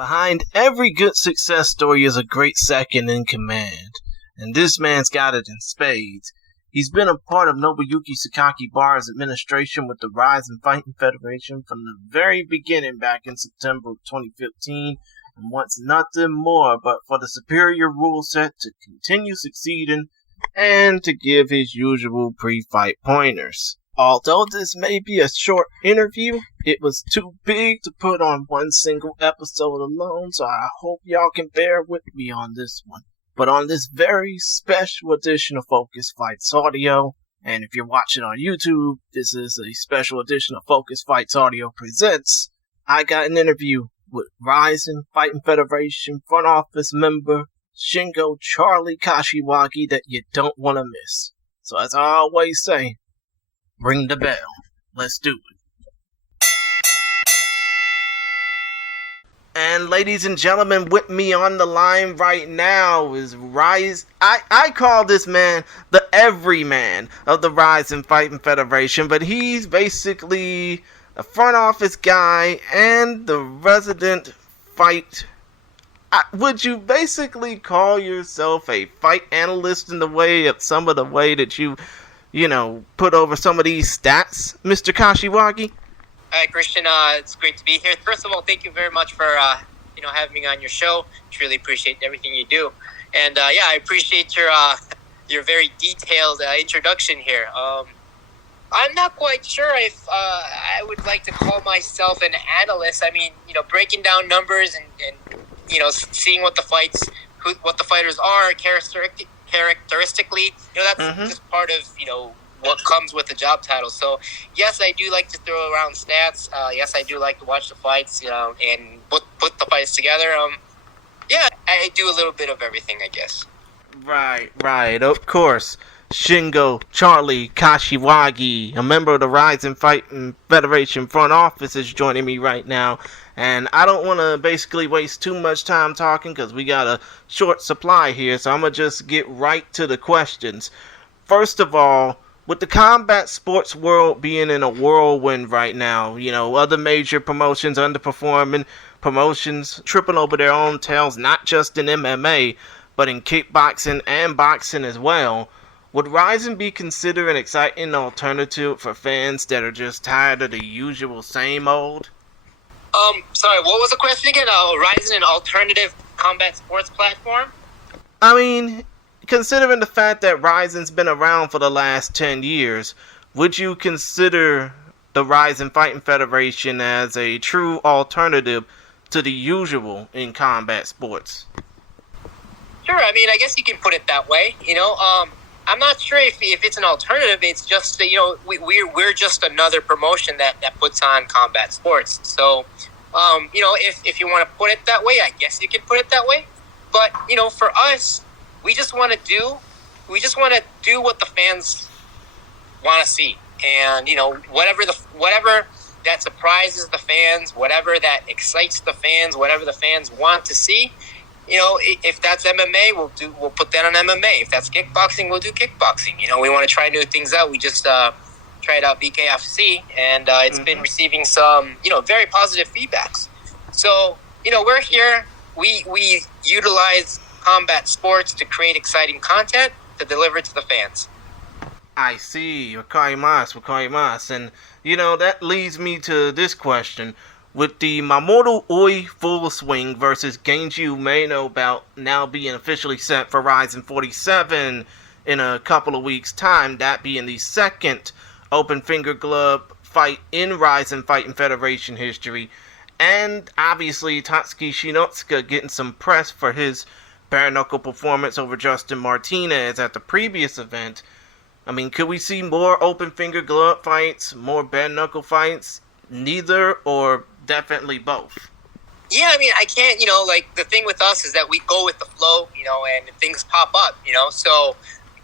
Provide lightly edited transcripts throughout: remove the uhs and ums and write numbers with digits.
Behind every good success story is a great second in command, and this man's got it in spades. He's been a part of Nobuyuki Sakaki Bar's administration with the Rising Fighting Federation from the very beginning back in September of 2015, and wants nothing more but for the superior rule set to continue succeeding and to give his usual pre-fight pointers. Although this may be a short interview, it was too big to put on one single episode alone, so I hope y'all can bear with me on this one. But on this very special edition of Focus Fights Audio, and if you're watching on YouTube, this is a special edition of Focus Fights Audio Presents, I got an interview with Rising Fighting Federation front office member Shingo Charlie Kashiwagi that you don't want to miss. So as I always say, ring the bell. Let's do it. And ladies and gentlemen, with me on the line right now is I call this man the everyman of the Rising Fighting Federation, but he's basically a front office guy and the resident fight. Would you basically call yourself a fight analyst in the way of some of the way that you put over some of these stats, Mr. Kashiwagi? Hi, Christian. It's great to be here. First of all, thank you very much for having me on your show. Truly appreciate everything you do, and I appreciate your very detailed introduction here. I'm not quite sure if I would like to call myself an analyst. I mean, breaking down numbers and seeing what the fighters are characteristically, that's just part of, what comes with the job title. So, yes, I do like to throw around stats. Yes, I do like to watch the fights, and put the fights together. I do a little bit of everything, I guess. Right, of course. Shingo Charlie Kashiwagi, a member of the Rising Fighting Federation front office, is joining me right now. And I don't want to basically waste too much time talking because we got a short supply here, so I'm going to just get right to the questions. First of all, with the combat sports world being in a whirlwind right now, other major promotions underperforming, promotions tripping over their own tails, not just in MMA, but in kickboxing and boxing as well, would Rising be considered an exciting alternative for fans that are just tired of the usual same old? Sorry, what was the question again? Rising an alternative combat sports platform? I mean, considering the fact that Rising's been around for the last 10 years, would you consider the Rising Fighting Federation as a true alternative to the usual in combat sports? Sure, I mean, I guess you can put it that way, I'm not sure if it's an alternative. It's just that, we're just another promotion that puts on combat sports. So, if you want to put it that way, I guess you can put it that way. But, for us, we just want to do what the fans want to see. And, whatever that surprises the fans, whatever that excites the fans, whatever the fans want to see, if that's MMA, we'll put that on MMA. If that's kickboxing, we'll do kickboxing. We want to try new things out. We just tried out BKFC, and it's been receiving some, very positive feedbacks. So, we're here. We utilize combat sports to create exciting content to deliver to the fans. I see. Wakaimasu. And, that leads me to this question. With the Mamoru Oi Full Swing versus Genji Umeno bout now being officially set for Rising 47 in a couple of weeks' time, that being the second open finger glove fight in Rising Fighting Federation history, and obviously Tatsuki Shinotsuka getting some press for his bare-knuckle performance over Justin Martinez at the previous event. I mean, could we see more open finger glove fights, more bare-knuckle fights? Neither, or definitely both? Yeah, I mean, I can't, the thing with us is that we go with the flow, and things pop up, so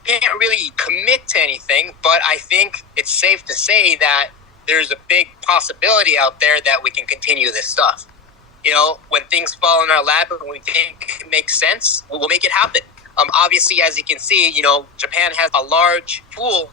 can't really commit to anything, but I think it's safe to say that there's a big possibility out there that we can continue this stuff. When things fall in our lap and we think it makes sense, we'll make it happen. Obviously, as you can see, Japan has a large pool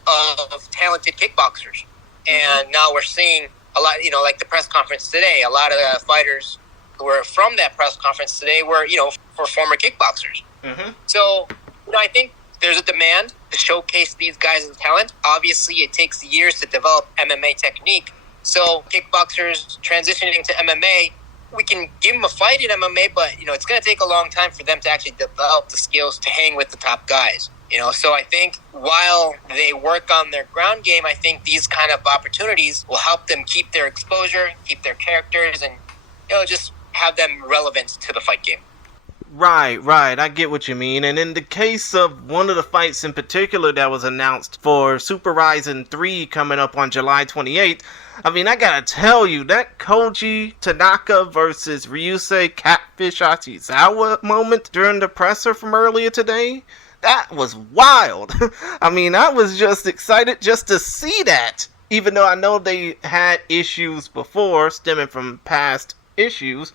of talented kickboxers, and now we're seeing a lot, like the press conference today, a lot of fighters who were from that press conference today were, for former kickboxers. Mm-hmm. So, I think there's a demand to showcase these guys' talent. Obviously, it takes years to develop MMA technique. So, kickboxers transitioning to MMA, we can give them a fight in MMA, but, it's going to take a long time for them to actually develop the skills to hang with the top guys. So I think while they work on their ground game, I think these kind of opportunities will help them keep their exposure, keep their characters, and, just have them relevant to the fight game. Right. I get what you mean. And in the case of one of the fights in particular that was announced for Super Rising 3 coming up on July 28th, I mean, I gotta tell you, that Koji Tanaka versus Ryusei Catfish Ashizawa moment during the presser from earlier today, that was wild. I mean, I was just excited just to see that. Even though I know they had issues before stemming from past issues.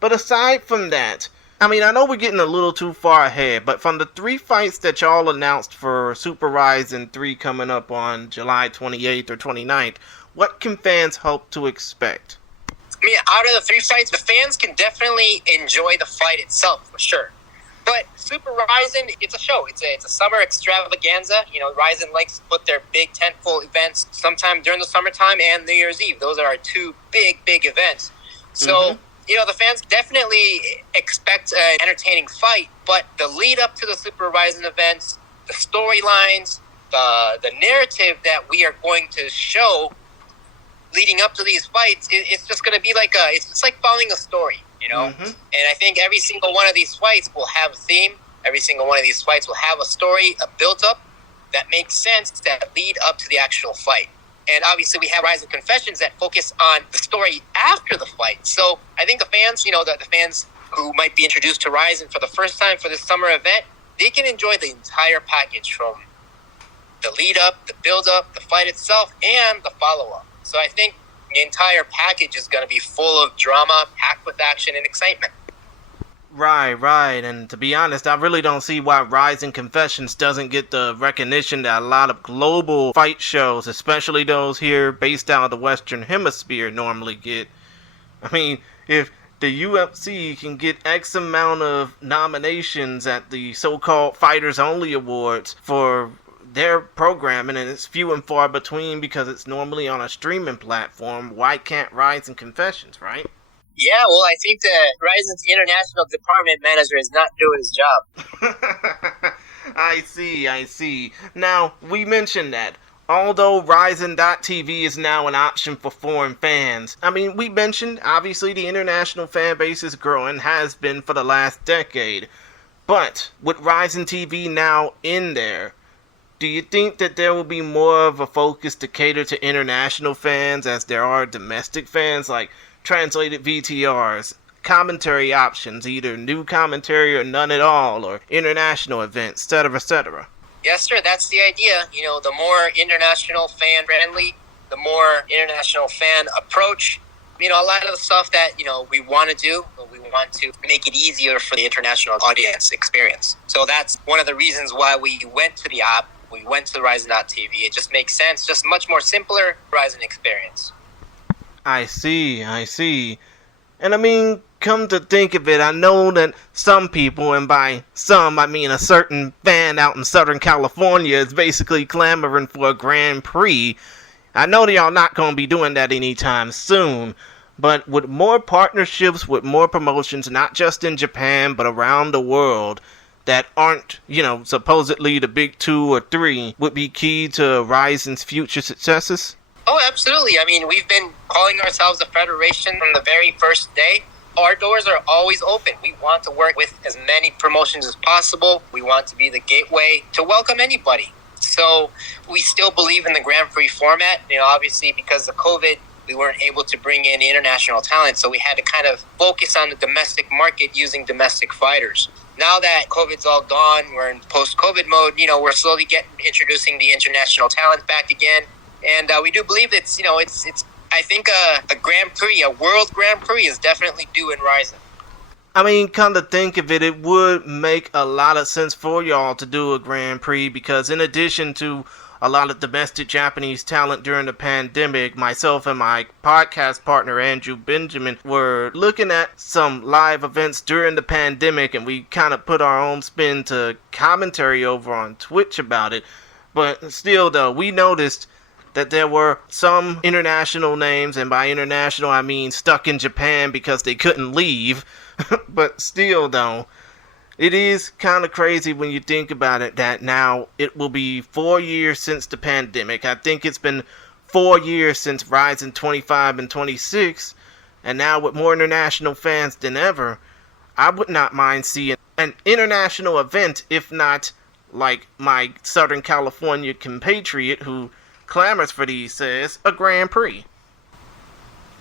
But aside from that, I mean, I know we're getting a little too far ahead, but from the 3 fights that y'all announced for Super Rising 3 coming up on July 28th or 29th, what can fans hope to expect? I mean, out of the 3 fights, the fans can definitely enjoy the fight itself, for sure. But Super Rising, it's a show. It's a summer extravaganza. Rising likes to put their big tentpole events sometime during the summertime and New Year's Eve. Those are our 2 big events. So, the fans definitely expect an entertaining fight, but the lead up to the Super Rising events, the storylines, the narrative that we are going to show leading up to these fights, it's just going to be it's just like following a story. And I think every single one of these fights will have a theme. Every single one of these fights will have a story, a build-up that makes sense that lead up to the actual fight. And obviously we have Rising Confessions that focus on the story after the fight. So I think the fans, the fans who might be introduced to Rising for the first time for this summer event, they can enjoy the entire package from the lead-up, the build-up, the fight itself, and the follow-up. So I think the entire package is going to be full of drama, packed with action and excitement. Right. And to be honest, I really don't see why Rising Confessions doesn't get the recognition that a lot of global fight shows, especially those here based out of the Western Hemisphere, normally get. I mean, if the UFC can get X amount of nominations at the so-called Fighters Only Awards for their programming, and it's few and far between because it's normally on a streaming platform, why can't Rising Confessions, right? Yeah, well, I think that Rising's international department manager is not doing his job. I see. Now, we mentioned that although Rising.TV is now an option for foreign fans, I mean, we mentioned, obviously, the international fan base is growing, has been for the last decade. But with Rising TV now in there, do you think that there will be more of a focus to cater to international fans as there are domestic fans, like translated VTRs, commentary options, either new commentary or none at all, or international events, etc.? Yes, sir, that's the idea. The more international fan friendly, the more international fan approach. A lot of the stuff that, we want to do, we want to make it easier for the international audience experience. So that's one of the reasons why we went to the app. We went to Rising.tv. It just makes sense. Just much more simpler Rising experience. I see. And I mean, come to think of it, I know that some people, and by some I mean a certain fan out in Southern California, is basically clamoring for a Grand Prix. I know that y'all not going to be doing that anytime soon, but with more partnerships, with more promotions, not just in Japan, but around the world, that aren't, supposedly the big 2 or 3, would be key to Rising's future successes? Oh, absolutely. I mean, we've been calling ourselves a federation from the very first day. Our doors are always open. We want to work with as many promotions as possible. We want to be the gateway to welcome anybody. So we still believe in the Grand Prix format. Obviously, because of COVID, we weren't able to bring in international talent. So we had to kind of focus on the domestic market using domestic fighters. Now that COVID's all gone, we're in post-COVID mode, we're slowly introducing the international talent back again. And we do believe it's I think a Grand Prix, a World Grand Prix is definitely due in Rising. I mean, come to think of it, it would make a lot of sense for y'all to do a Grand Prix because in addition to a lot of domestic Japanese talent during the pandemic. Myself and my podcast partner Andrew Benjamin were looking at some live events during the pandemic, and we kind of put our own spin to commentary over on Twitch about it. But still, though, we noticed that there were some international names, and by international I mean stuck in Japan because they couldn't leave. But still, though, it is kind of crazy when you think about it that now it will be 4 years since the pandemic. I think it's been 4 years since Rising 25 and 26, and now with more international fans than ever, I would not mind seeing an international event, if not like my Southern California compatriot who clamors for these says, a Grand Prix.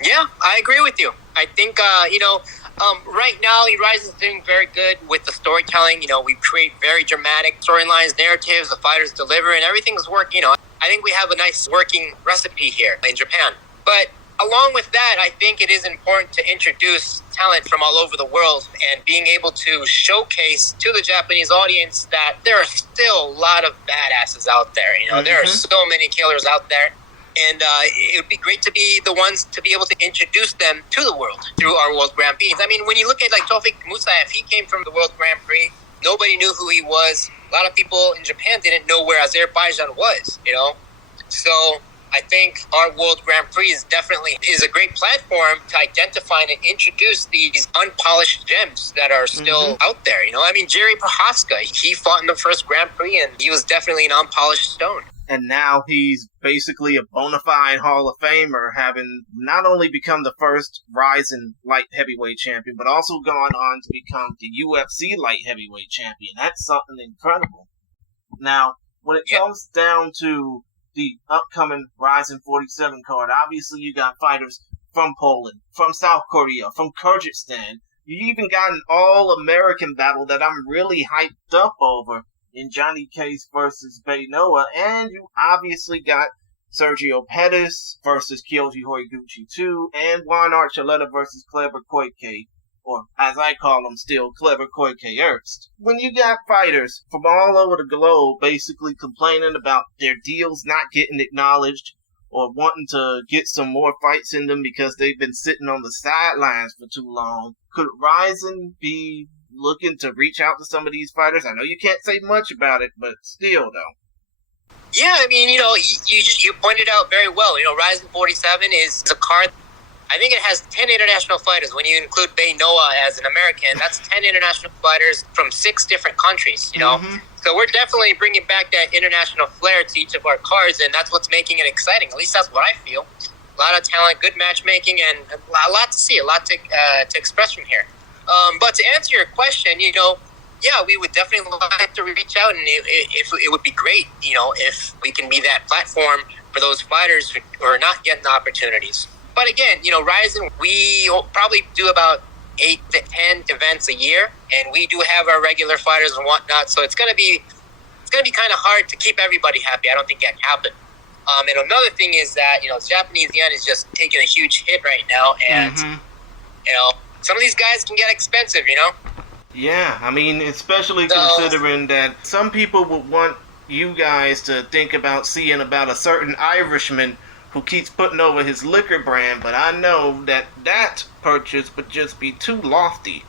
Yeah, I agree with you. I think, right now, Rise is doing very good with the storytelling. We create very dramatic storylines, narratives, the fighters deliver, and everything's working. I think we have a nice working recipe here in Japan. But along with that, I think it is important to introduce talent from all over the world and being able to showcase to the Japanese audience that there are still a lot of badasses out there. There are so many killers out there. And it would be great to be the ones to be able to introduce them to the world through our World Grand Prix. I mean, when you look at like Tofik Musaev, he came from the World Grand Prix. Nobody knew who he was. A lot of people in Japan didn't know where Azerbaijan was, So I think our World Grand Prix is a great platform to identify and introduce these unpolished gems that are still out there. I mean, Jerry Prohaska, he fought in the first Grand Prix and he was definitely an unpolished stone. And now he's basically a bona fide Hall of Famer, having not only become the first Rising light heavyweight champion, but also gone on to become the UFC light heavyweight champion. That's something incredible. Now, when it comes down to the upcoming Rising 47 card, obviously you got fighters from Poland, from South Korea, from Kyrgyzstan. You even got an all-American battle that I'm really hyped up over in Johnny Case versus Bay Noah, and you obviously got Sergio Pettis versus Kyoji Horiguchi 2, and Juan Archuleta versus Kleber Koike, or as I call him still, Kleber Koike Erst. When you got fighters from all over the globe basically complaining about their deals not getting acknowledged, or wanting to get some more fights in them because they've been sitting on the sidelines for too long, could Rising be looking to reach out to some of these fighters? I know you can't say much about it, but still, though. Yeah, I mean, you pointed out very well. Rising 47 is a card. I think it has 10 international fighters. When you include Bay Noah as an American, that's 10 international fighters from 6 different countries, So we're definitely bringing back that international flair to each of our cards, and that's what's making it exciting. At least that's what I feel. A lot of talent, good matchmaking, and a lot to see, a lot to express from here. But to answer your question, we would definitely like to reach out, and it would be great, if we can be that platform for those fighters who are not getting the opportunities. But again, Rising, we probably do about 8 to 10 events a year, and we do have our regular fighters and whatnot. So it's gonna be kind of hard to keep everybody happy. I don't think that can happen. And another thing is that Japanese yen is just taking a huge hit right now, and some of these guys can get expensive, Yeah, I mean, especially considering that some people would want you guys to think about seeing about a certain Irishman who keeps putting over his liquor brand, but I know that purchase would just be too lofty.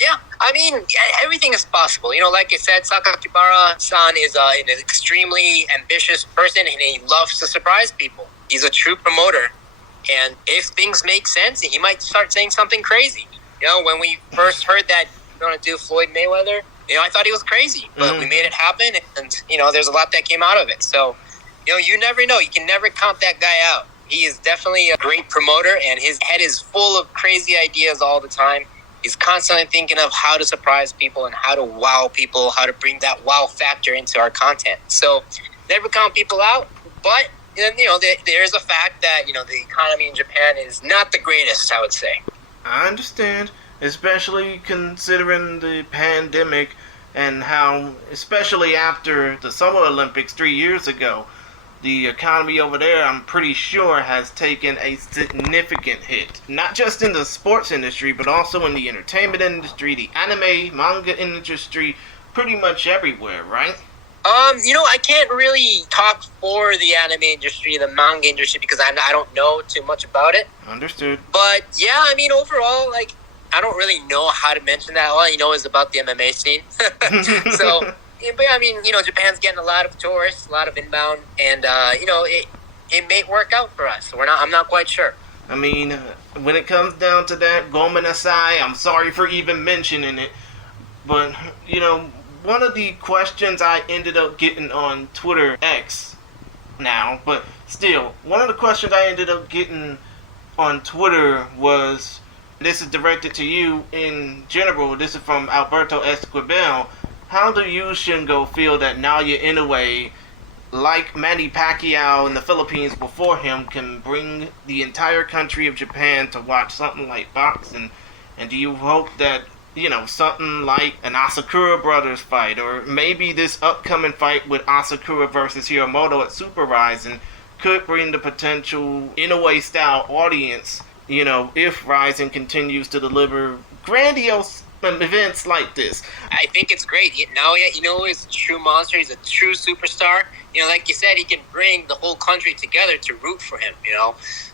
Yeah, I mean, everything is possible. Like I said, Sakakibara-san is an extremely ambitious person, and he loves to surprise people. He's a true promoter. And if things make sense, he might start saying something crazy. When we first heard that we're going to do Floyd Mayweather, I thought he was crazy. But we made it happen, and, there's a lot that came out of it. So, you never know. You can never count that guy out. He is definitely a great promoter, and his head is full of crazy ideas all the time. He's constantly thinking of how to surprise people and how to wow people, how to bring that wow factor into our content. So, never count people out, but there's a fact that, the economy in Japan is not the greatest, I would say. I understand, especially considering the pandemic and how, especially after the Summer Olympics 3 years ago, the economy over there, I'm pretty sure, has taken a significant hit. Not just in the sports industry, but also in the entertainment industry, the anime, manga industry, pretty much everywhere, right? I can't really talk for the anime industry, the manga industry, because I don't know too much about it. Understood. But yeah, I mean, overall, like, I don't really know how to mention that. All I know is about the MMA scene. So, but I mean, Japan's getting a lot of tourists, a lot of inbound, and it may work out for us. I'm not quite sure. I mean, when it comes down to that, Gomen Asai, I'm sorry for even mentioning it, but one of the questions I ended up getting on Twitter X now, but still, one of the questions I ended up getting on Twitter was, this is directed to you in general, this is from Alberto Esquivel, how do you, Shingo, feel that Naoya Inoue, like Manny Pacquiao in the Philippines before him, can bring the entire country of Japan to watch something like boxing? And do you hope that something like an Asakura Brothers fight, or maybe this upcoming fight with Asakura versus Hiromoto at Super Rising could bring the potential Inoue-style audience, if Rising continues to deliver grandiose events like this? I think it's great. Naoya Inoue is a true monster. He's a true superstar. Like you said, he can bring the whole country together to root for him,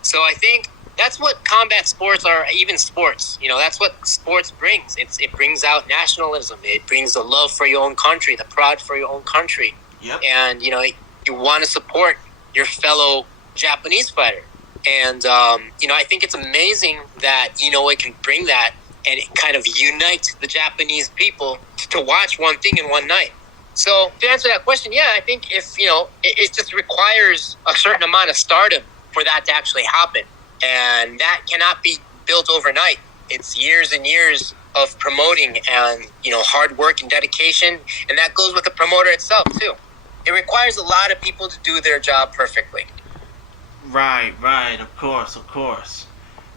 So I think that's what combat sports are, even sports. That's what sports brings. It brings out nationalism. It brings the love for your own country, the pride for your own country. Yep. And, you want to support your fellow Japanese fighter. And, I think it's amazing that Inoue can bring that and kind of unite the Japanese people to watch one thing in one night. So to answer that question, yeah, I think if, it just requires a certain amount of stardom for that to actually happen. And that cannot be built overnight. It's years and years of promoting and, hard work and dedication. And that goes with the promoter itself, too. It requires a lot of people to do their job perfectly. Right. Of course.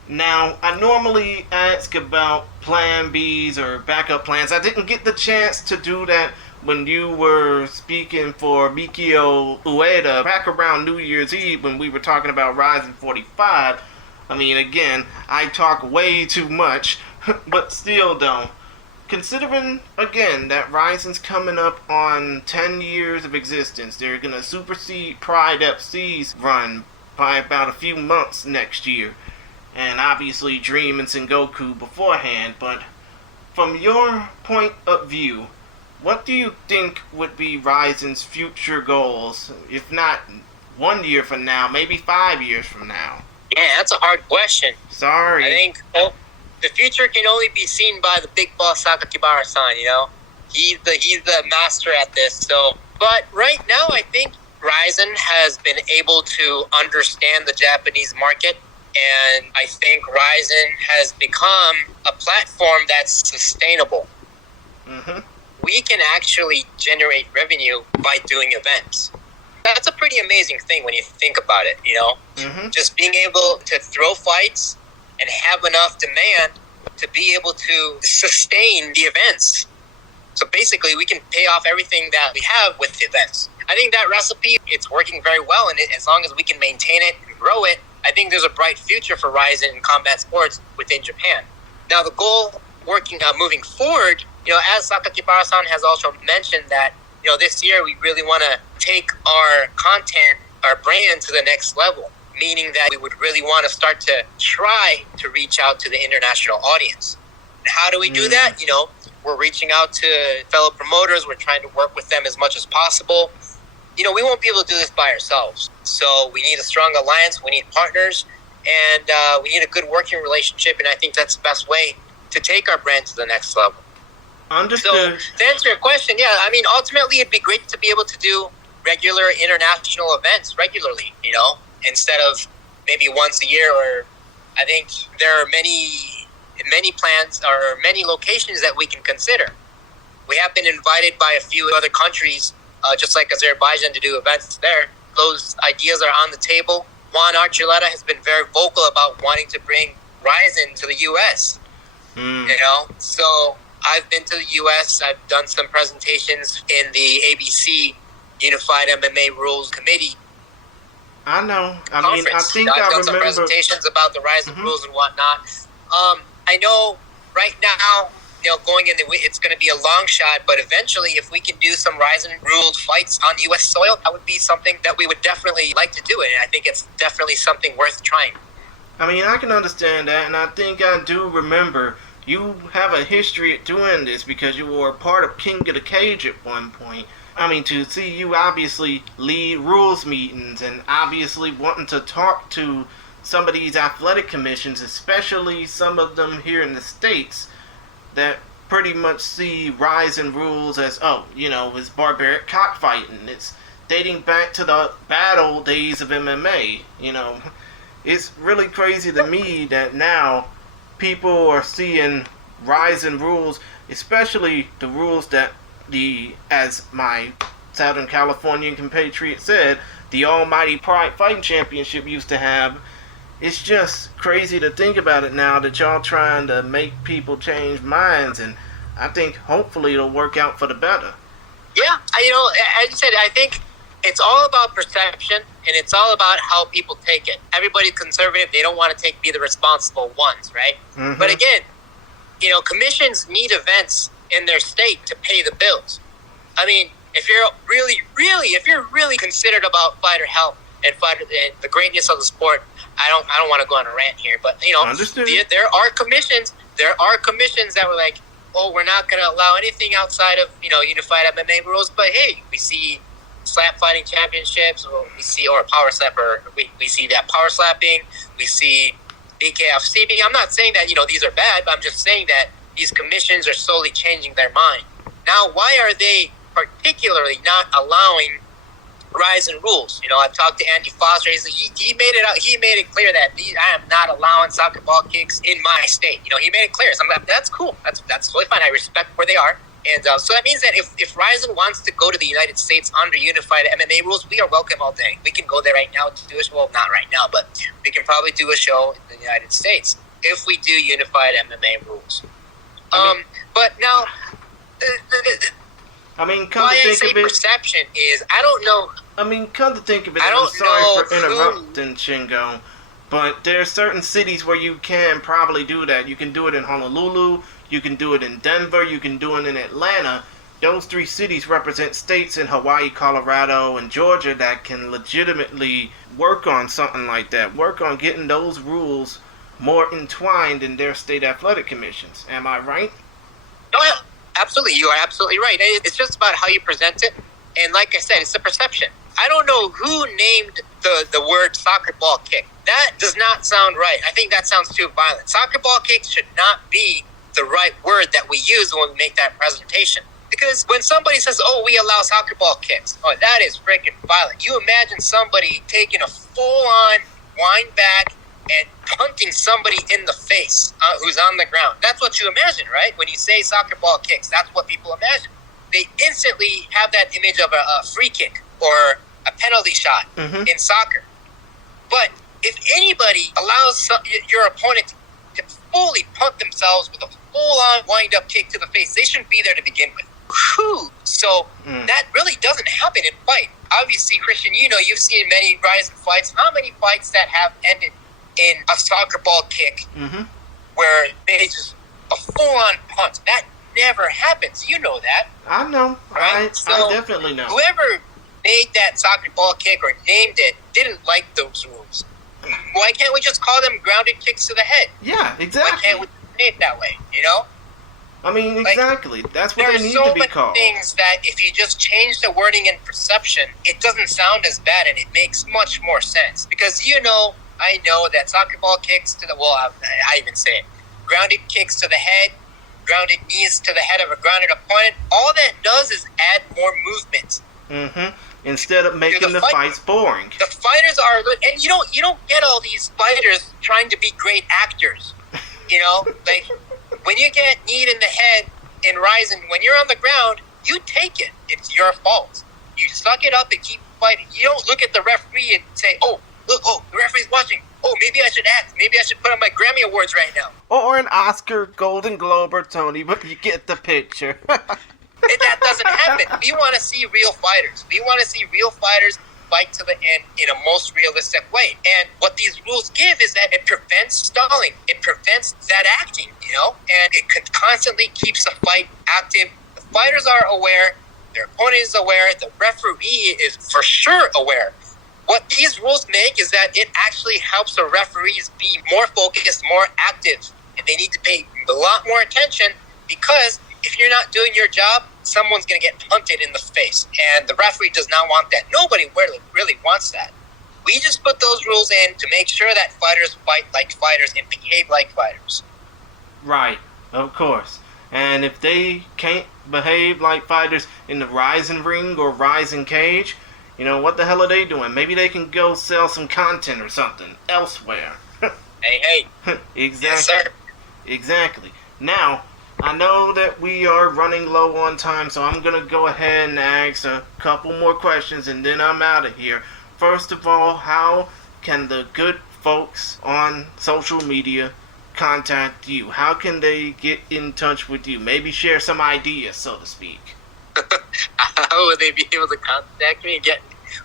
Now, I normally ask about plan Bs or backup plans. I didn't get the chance to do that when you were speaking for Mikio Ueda back around New Year's Eve when we were talking about Rising 45. I mean, again, I talk way too much, but still though, considering, again, that Rising's coming up on 10 years of existence, they're going to supersede Pride FC's run by about a few months next year, and obviously Dream and Sengoku beforehand, but from your point of view, what do you think would be Rising's future goals, if not 1 year from now, maybe 5 years from now? Yeah, that's a hard question. Sorry. I think the future can only be seen by the big boss Sakakibara-san, He's the master at this. So, but right now, I think Rising has been able to understand the Japanese market, and I think Rising has become a platform that's sustainable. Mm-hmm. We can actually generate revenue by doing events. That's a pretty amazing thing when you think about it, Mm-hmm. Just being able to throw fights and have enough demand to be able to sustain the events. So basically, we can pay off everything that we have with the events. I think that recipe, it's working very well, and as long as we can maintain it and grow it, I think there's a bright future for Rising in combat sports within Japan. Now, the goal moving forward, as Sakakibara-san has also mentioned that, this year we really want to take our content, our brand to the next level, meaning that we would really want to start to try to reach out to the international audience. And how do we do that? We're reaching out to fellow promoters. We're trying to work with them as much as possible. We won't be able to do this by ourselves. So we need a strong alliance. We need partners, and we need a good working relationship. And I think that's the best way to take our brand to the next level. Understood. So to answer your question, yeah, I mean, ultimately it'd be great to be able to do regular international events regularly, instead of maybe once a year. Or I think there are many plans or many locations that we can consider. We have been invited by a few other countries, just like Azerbaijan, to do events there. Those ideas are on the table. Juan Archuleta has been very vocal about wanting to bring Ryzen to the U.S. So I've been to the U.S. I've done some presentations in the ABC Unified MMA Rules Committee. I know. I conference. mean, I think I've I done remember some presentations about the Ryzen rules and whatnot. I know right now going in it's going to be a long shot, but eventually, if we can do some Rise and ruled fights on U.S. soil, that would be something that we would definitely like to do, and I think it's definitely something worth trying. I mean, I can understand that, and I think I do remember you have a history at doing this because you were a part of King of the Cage at one point. I mean, to see you obviously lead rules meetings and obviously wanting to talk to some of these athletic commissions, especially some of them here in the States, that pretty much see Rise and rules as, it's barbaric cockfighting. It's dating back to the bad old days of MMA, It's really crazy to me that now people are seeing Rise and rules, especially the rules that as my Southern Californian compatriot said, the almighty Pride Fighting Championship used to have. It's just crazy to think about it now that y'all trying to make people change minds, and I think hopefully it'll work out for the better. Yeah, as you said, I think it's all about perception, and it's all about how people take it. Everybody's conservative; they don't want to be the responsible ones, right? Mm-hmm. But again, commissions need events in their state to pay the bills. I mean, if you're really considered about fighter health and the greatness of the sport, I don't want to go on a rant here, but there are commissions that were like, oh, we're not going to allow anything outside of unified MMA rules. But hey, we see slap fighting championships, or power slap, or we see that power slapping, we see BKFC. I'm not saying that these are bad, but I'm just saying that these commissions are slowly changing their mind. Now, why are they particularly not allowing Rise and rules? I've talked to Andy Foster. He made it clear that I am not allowing soccer ball kicks in my state. He made it clear. So I'm like, that's cool. That's totally fine. I respect where they are. And so that means that if Ryzen wants to go to the United States under unified MMA rules, we are welcome all day. We can go there right now to do a well, not right now, but we can probably do a show in the United States if we do unified MMA rules. But now, come to think of it, perception is, I don't know. Come to think of it, I'm sorry for interrupting, Shingo, but there are certain cities where you can probably do that. You can do it in Honolulu, you can do it in Denver, you can do it in Atlanta. Those three cities represent states in Hawaii, Colorado, and Georgia that can legitimately work on something like that. Work on getting those rules more entwined in their state athletic commissions. Am I right? Oh, absolutely. You are absolutely right. It's just about how you present it. And like I said, it's a perception. I don't know who named the word soccer ball kick. That does not sound right. I think that sounds too violent. Soccer ball kick should not be the right word that we use when we make that presentation. Because when somebody says, oh, we allow soccer ball kicks, oh, that is freaking violent. You imagine somebody taking a full-on wind back and punting somebody in the face who's on the ground. That's what you imagine, right? When you say soccer ball kicks, that's what people imagine. They instantly have that image of a free kick or a penalty shot in soccer. But if anybody allows your opponent to fully punt themselves with a full-on wind-up kick to the face, they shouldn't be there to begin with. Whew. So that really doesn't happen in fight. Obviously, Christian, you've seen many Rise fights. How many fights that have ended in a soccer ball kick where they just a full-on punt? That never happens. You know that. I know. Right? I definitely know. Whoever made that soccer ball kick or named it didn't like those rules. Why can't we just call them grounded kicks to the head? Yeah, exactly. Why can't we say it that way, Exactly. That's what they need to be called. There are so many things that if you just change the wording and perception, it doesn't sound as bad and it makes much more sense. Because I know that soccer ball kicks to the, I even say it, grounded kicks to the head, grounded knees to the head of a grounded opponent, all that does is add more movement. Instead of making the fights boring. The fighters are, and you don't get all these fighters trying to be great actors. Like when you get kneed in the head in Ryzen, when you're on the ground, you take it. It's your fault. You suck it up and keep fighting. You don't look at the referee and say, oh, look, the referee's watching. Oh, maybe I should act. Maybe I should put on my Grammy Awards right now. Or an Oscar, Golden Globe, or Tony, but you get the picture. That doesn't happen. We want to see real fighters. We want to see real fighters fight to the end in a most realistic way. And what these rules give is that it prevents stalling. It prevents that acting, and it constantly keeps the fight active. The fighters are aware. Their opponent is aware. The referee is for sure aware. What these rules make is that it actually helps the referees be more focused, more active. And they need to pay a lot more attention because if you're not doing your job, someone's going to get punted in the face. And the referee does not want that. Nobody really wants that. We just put those rules in to make sure that fighters fight like fighters and behave like fighters. Right, of course. And if they can't behave like fighters in the rising ring or rising cage, what the hell are they doing? Maybe they can go sell some content or something elsewhere. Hey. Exactly. Yes, sir. Exactly. Now, I know that we are running low on time, so I'm going to go ahead and ask a couple more questions and then I'm out of here. First of all, how can the good folks on social media contact you? How can they get in touch with you? Maybe share some ideas, so to speak. How would they be able to contact me?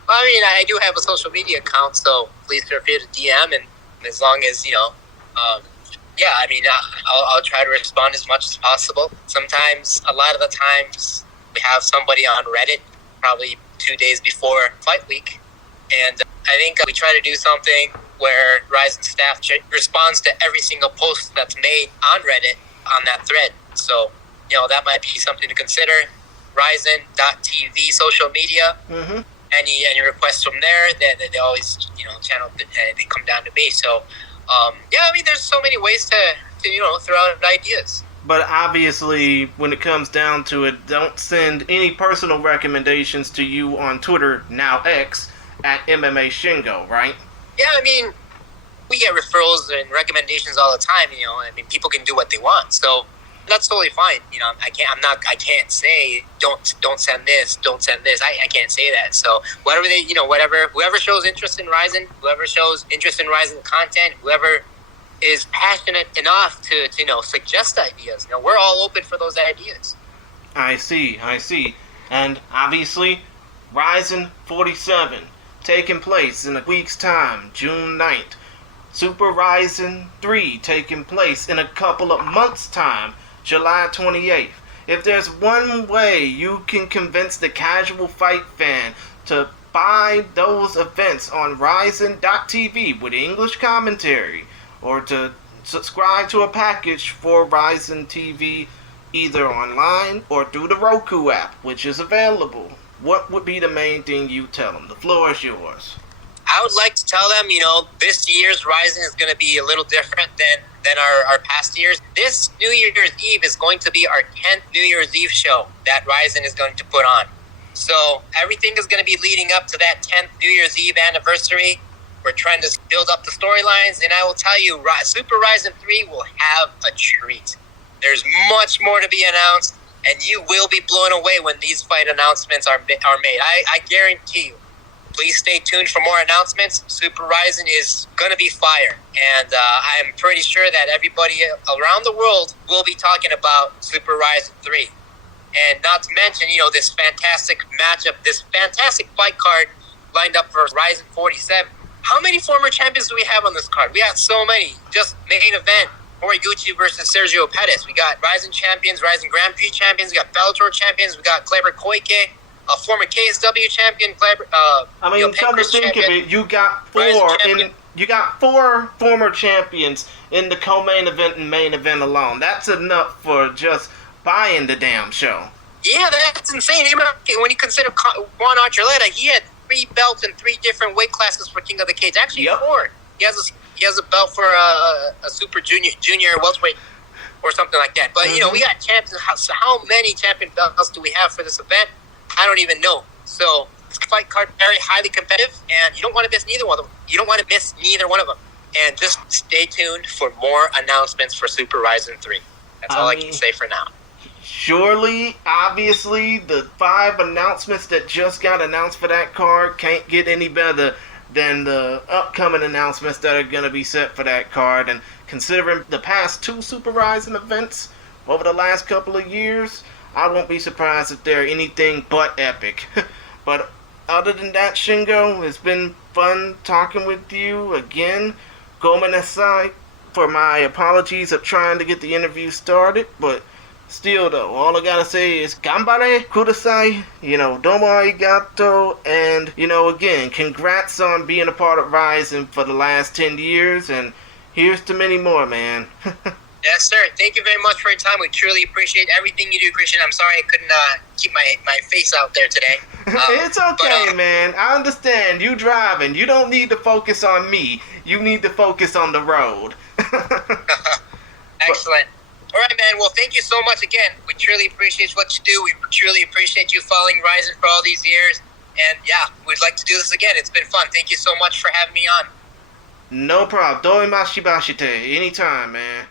I do have a social media account, so please feel free to DM, and as long as, I'll try to respond as much as possible. Sometimes, a lot of the times, we have somebody on Reddit, probably 2 days before fight week, and I think we try to do something where Ryzen staff responds to every single post that's made on Reddit on that thread. So, that might be something to consider. Ryzen.tv social media. Mm-hmm. Any requests from there, they always, channel, they come down to me. So, there's so many ways to throw out ideas. But obviously, when it comes down to it, don't send any personal recommendations to you on Twitter, now X, at MMA Shingo, right? Yeah, we get referrals and recommendations all the time. People can do what they want, so that's totally fine. I can't say don't send this, don't send this. I can't say that. So whoever shows interest in Ryzen, whoever shows interest in Ryzen content, whoever is passionate enough to suggest ideas. We're all open for those ideas. I see. And obviously, Ryzen 47 taking place in a week's time, June 9th. Super Ryzen 3 taking place in a couple of months' time, July 28th. If there's one way you can convince the casual fight fan to buy those events on Ryzen.tv with English commentary, or to subscribe to a package for Ryzen TV either online or through the Roku app, which is available, what would be the main thing you tell them? The floor is yours. I would like to tell them, this year's Ryzen is going to be a little different than our past years. This New Year's Eve is going to be our 10th New Year's Eve show that Ryzen is going to put on. So everything is going to be leading up to that 10th New Year's Eve anniversary. We're trying to build up the storylines, and I will tell you, Super Ryzen 3 will have a treat. There's much more to be announced, and you will be blown away when these fight announcements are made. I guarantee you. Please stay tuned for more announcements. Super Ryzen is going to be fire, and I'm pretty sure that everybody around the world will be talking about Super Ryzen 3. And not to mention, this fantastic matchup, this fantastic fight card lined up for Ryzen 47. How many former champions do we have on this card? We have so many. Just main event, Horiguchi versus Sergio Pettis. We got Ryzen champions, Ryzen Grand Prix champions. We got Bellator champions. We got Kleber Koike, a former KSW champion. Kleber, come to think of it, you got four former champions in the co-main event and main event alone. That's enough for just buying the damn show. Yeah, that's insane. When you consider Juan Archuleta, he had 3 belts in 3 different weight classes for King of the Cage. Actually, 4. He has a belt for a super junior welterweight or something like that. But we got champions. How many champion belts do we have for this event? I don't even know. So this fight card very highly competitive, and you don't want to miss neither one of them. You don't want to miss neither one of them. And just stay tuned for more announcements for Super Ryzen 3. That's all I can say for now. Surely, obviously, the 5 announcements that just got announced for that card can't get any better than the upcoming announcements that are going to be set for that card. And considering the past 2 Super Ryzen events over the last couple of years, I won't be surprised if they're anything but epic. But Other than that, Shingo, it's been fun talking with you again. Gomenasai for my apologies of trying to get the interview started, but still though, all I gotta say is Gambare Kudasai, domo arigato, and, again, congrats on being a part of Rising for the last 10 years, and here's to many more, man. Yes, sir. Thank you very much for your time. We truly appreciate everything you do, Christian. I'm sorry I couldn't keep my face out there today. It's okay, man. I understand. You driving. You don't need to focus on me. You need to focus on the road. Excellent. All right, man. Well, thank you so much again. We truly appreciate what you do. We truly appreciate you following Ryzen for all these years. And, yeah, we'd like to do this again. It's been fun. Thank you so much for having me on. No problem. Doimashibashite. Anytime, man.